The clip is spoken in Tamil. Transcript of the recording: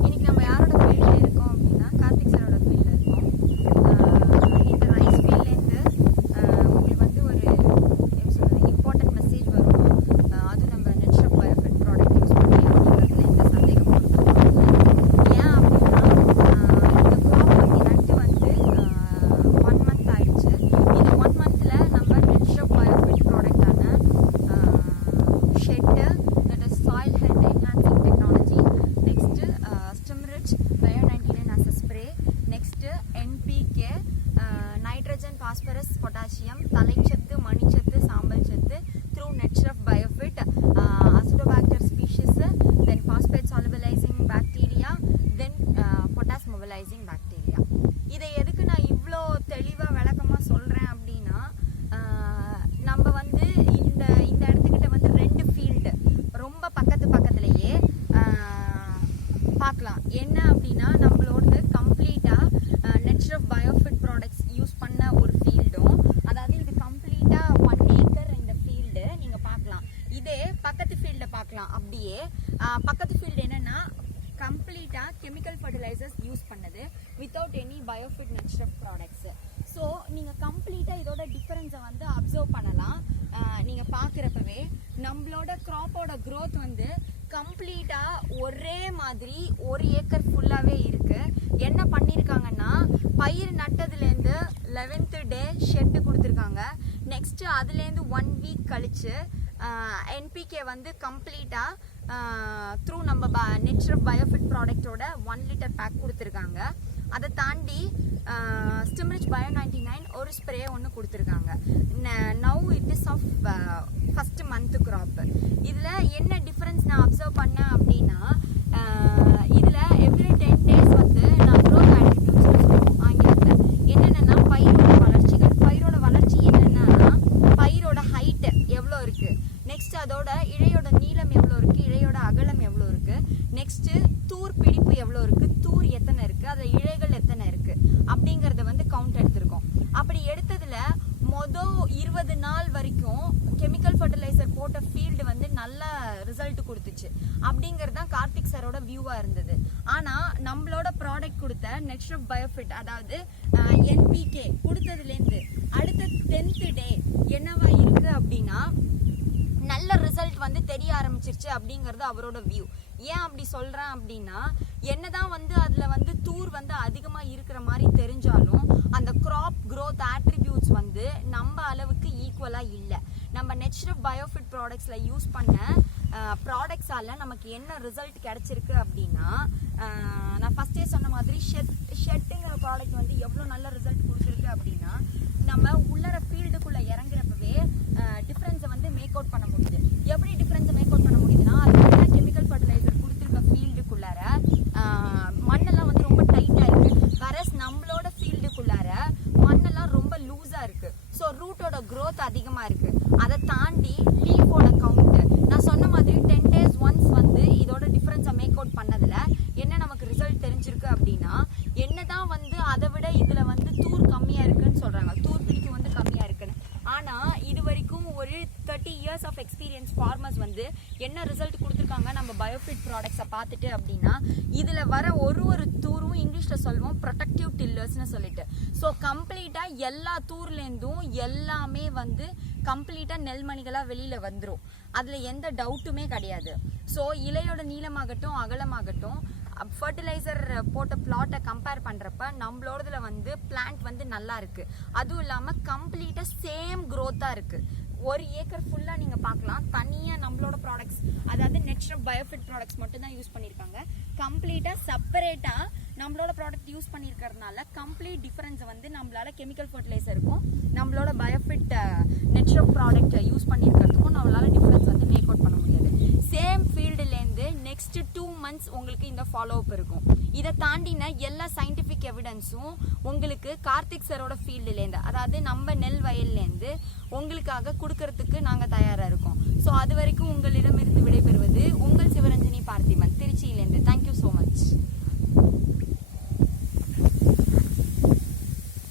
இன்னைக்கு நம்ம யாரோட ஃபீல்ட்ல இருக்கோம் அப்படின்னா கார்த்திக் சாரோட ஃபீல்ட்ல இருக்கோம். இந்த ரைஸ் ஃபீல்ட்லேருந்து உங்களுக்கு வந்து ஒரு எப்படி சொல்றது இம்பார்ட்டன்ட் மெசேஜ் வரும். அதுவும் நம்ம நெட்ஷாப் பயோஃபிட் ப்ராடக்ட் யூஸ் பண்ணி அப்படிங்கிறதுல எந்த சந்தேகமும் இருக்கு. ஏன் அப்படின்னா இந்த க்ராப் வாங்கி நட்டு வந்து 1 மந்த் ஆயிடுச்சு. இந்த 1 மந்த்ல நம்ம நெட்ஷாப் பயோஃபிட் ப்ராடக்டான ஷெட்டு that is soil health enhancing technology, next Stimrich Bio 99 as a spray, next NPK nitrogen phosphorus potassium தலைச்சத்து மணிச்சத்து சாம்பல் சத்து through Netshef Biofit Acidobacter species, then phosphate solubilizing bacteria, then potash mobilizing bacteria. இதை எதுக்கு நான் இவ்வளோ தெளிவாக விளக்கமாக சொல்கிறேன் அப்படின்னா நம்ம வந்து இந்த இடத்துக்கிட்ட வந்து 2 ஃபீல்டு ரொம்ப பக்கத்துலேயே பார்க்கலாம். என்ன அப்படின்னா நம்மளோட கம்ப்ளீட்டாக நெட்ஷாப் பயோஃபிட் ப்ராடக்ட்ஸ் யூஸ் பண்ண ஒரு ஃபீல்டும், அதாவது இது கம்ப்ளீட்டாக 1 ஏக்கர் இந்த ஃபீல்டு நீங்கள் பார்க்கலாம். இதே பக்கத்து ஃபீல்டை பார்க்கலாம். அப்படியே பக்கத்து ஃபீல்டு என்னென்னா கம்ப்ளீட்டாக கெமிக்கல் ஃபர்டிலைசர்ஸ் யூஸ் பண்ணது without any Biofit Netshop products. So நீங்கள் கம்ப்ளீட்டாக இதோட டிஃபரன்ஸை வந்து அப்சர்வ் பண்ணலாம். நீங்கள் பார்க்குறப்பவே நம்மளோட க்ராப்போட க்ரோத் வந்து கம்ப்ளீட்டாக ஒரே மாதிரி 1 ஏக்கர் ஃபுல்லாகவே இருக்குது. என்ன பண்ணியிருக்காங்கன்னா பயிர் நட்டதுலேருந்து 11th டே ஷெட்டு கொடுத்துருக்காங்க. நெக்ஸ்ட்டு அதுலேருந்து 1 வீக் கழித்து என்பிகே வந்து கம்ப்ளீட்டாக த்ரூ நம்ம நெட்ஷாப் பயோஃபிட் ப்ராடக்டோட 1 லிட்டர் பேக் கொடுத்துருக்காங்க. அதை தாண்டி Stimrich Bio 99 ஒரு ஸ்ப்ரே ஒன்று கொடுத்துருக்காங்க. Now it is of first month crop. இதில் என்ன டிஃப்ரென்ஸ் நான் அப்சர்வ் பண்ணேன் அப்படின்னா இதில் எவ்ரி 10 days வந்து நான் க்ரோத் ஆட்ரிபியூட்ஸ் சொல்லுவோம் ஆங்கிலத்தில். என்னென்னா பயிரோட வளர்ச்சி என்னென்னா பயிரோட ஹைட் எவ்வளோ இருக்குது, நெக்ஸ்ட் அதோட இழையோட நீளம் எவ்வளோ இருக்குது, இழையோட அகலம் எவ்வளோ இருக்குது, நெக்ஸ்ட்டு தூர் பிடிப்பு எவ்வளோ இருக்குது, தூர் எத்தனை இருக்குது, அதில் இழைகள் எத்தனை இருக்குது அப்படிங்கிறத வந்து கவுண்ட் எடுத்திருக்கோம். அப்படி எடுத்ததில் மொதல் 20 நாள் வரைக்கும் கெமிக்கல் ஃபர்டிலைசர் போட்ட ஃபீல்டு வந்து நல்ல ரிசல்ட் கொடுத்துச்சு. அப்படிங்கிறது தான் கார்த்திக் சாரோட வியூவாக இருந்தது. ஆனால் நம்மளோட ப்ராடக்ட் கொடுத்த நெட்ஷாப் பயோஃபிட் அதாவது என்பிகே கொடுத்ததுலேருந்து அடுத்த 10th டே என்னவா இருக்குது அப்படின்னா நல்ல ரிசல்ட் வந்து தெரிய ஆரம்பிச்சிருச்சு அப்படிங்கிறது அவரோட வியூ. ஏன் அப்படி சொல்கிறேன் அப்படின்னா என்னதான் வந்து அதில் வந்து தூர் வந்து அதிகமாக இருக்கிற மாதிரி தெரிஞ்சாலும் அந்த க்ராப் க்ரோத் ஆட்ரிபியூட்ஸ் வந்து நம்ம அளவுக்கு ஈக்குவலாக இல்லை. நம்ம நெட்ஷாப் பயோஃபிட் ப்ராடக்ட்ஸில் யூஸ் பண்ண ப்ராடக்ட்ஸால் நமக்கு என்ன ரிசல்ட் கிடச்சிருக்கு அப்படின்னா நான் ஃபஸ்ட்டே சொன்ன மாதிரி ஷெட்டுங்கிற ப்ராடக்ட் வந்து எவ்வளோ நல்ல ரிசல்ட் கொடுத்துருக்கு அப்படின்னா நம்ம உள்ளர ஃபீல்டுக்குள்ளே இறங்குறப்பவே டிஃப்ரென்ஸை வந்து மேக் அவுட் பண்ண முடியுது. எப்படி டிஃப்ரென்ஸை மேக் அவுட் பண்ண முடியுதுன்னா அது கெமிக்கல் ஃபர்டிலைசர் கொடுத்துருக்க ஃபீல்டுக்குள்ளார மண்ணெல்லாம் வந்து ரொம்ப டைட்டாக இருக்குது. வரஸ் நம்மளோட ஃபீல்டுக்குள்ளார மண்ணெல்லாம் ரொம்ப லூஸாக இருக்குது. ஸோ ரூட்டோட க்ரோத் அதிகமாக இருக்குது. அதை தாண்டி லீஃபோட கவுண்ட்டு நான் சொன்ன மாதிரி 10 days ஒன்ஸ் வந்து இதோட டிஃப்ரென்ஸை மேக் அவுட் பண்ணதில் என்ன நமக்கு ரிசல்ட் தெரிஞ்சிருக்கு அப்படின்னா என்னதான் வந்து அதை விட இதில் வந்து தூர் கம்மியாக இருக்குன்னு சொல்கிறாங்க, தூர் பிடிக்கும் வந்து கம்மியாக இருக்குன்னு. ஆனால் இது வரைக்கும் ஒரு 30 years ஆஃப் எக்ஸ்பீரியன்ஸ் ஃபார்மர்ஸ் வந்து என்ன ரிசல்ட் கொடுத்துருக்காங்க நம்ம பயோஃபிட் ப்ராடக்ட்ஸை பார்த்துட்டு அப்படின்னா இதில் வர ஒரு தூரும் இங்கிலீஷில் சொல்லுவோம் ப்ரொடக்டிவ் டில்லர்ஸ்னு சொல்லிட்டு. ஸோ கம்ப்ளீட்டாக எல்லா தூர்லேருந்தும் எல்லாமே வந்து கம்ப்ளீட்டாக நெல்மணிகளாக வெளியில் வந்துடும். அதில் எந்த டவுட்டுமே கிடையாது. ஸோ இலையோட நீளமாகட்டும் அகலமாகட்டும் ஃபர்டிலைசர் போட்ட பிளாட்டை கம்பேர் பண்ணுறப்ப நம்மளோடதுல வந்து பிளான்ட் வந்து நல்லா இருக்குது. அதுவும் இல்லாமல் கம்ப்ளீட்டாக சேம் க்ரோத்தாக இருக்குது. 1 ஏக்கர் ஃபுல்லாக நீங்கள் பார்க்கலாம். தனியாக நம்மளோட ப்ராடக்ட்ஸ் அதாவது நெட்ஷாப் பயோஃபிட் ப்ராடக்ட்ஸ் மட்டும் தான் யூஸ் பண்ணியிருக்காங்க. கம்ப்ளீட்டாக செப்பரேட்டாக நம்மளோட ப்ராடக்ட் யூஸ் பண்ணியிருக்கிறதுனால கம்ப்ளீட் டிஃபரன்ஸை வந்து நம்மளால கெமிக்கல் ஃபர்டிலைசருக்கும் நம்மளோட பயோஃபிட் நெட்ஷாப் ப்ராடக்ட் யூஸ் பண்ணியிருக்கிறதுக்கும் நம்மளால டிஃபரன்ஸ் வந்து மேக் அவுட் பண்ண முடியாது. சேம் ஃபீல்டுலேருந்து நெக்ஸ்ட் 2 months உங்களுக்கு இந்த ஃபாலோ அப் இருக்கும். இதை தாண்டின எல்லா சயின்டிஃபிக் எவிடன்ஸும் உங்களுக்கு கார்த்திக் சரோட ஃபீல்டுலேருந்து அதாவது நம்ம நெல் வயல்லேருந்து உங்களுக்காக கொடுக்கறதுக்கு நாங்கள் தயாராக இருக்கோம். ஸோ அது வரைக்கும் உங்களிடமிருந்து விடைபெறுவது உங்கள் சிவரஞ்சனி பார்த்திபன், திருச்சியிலேருந்து. Thank you so much.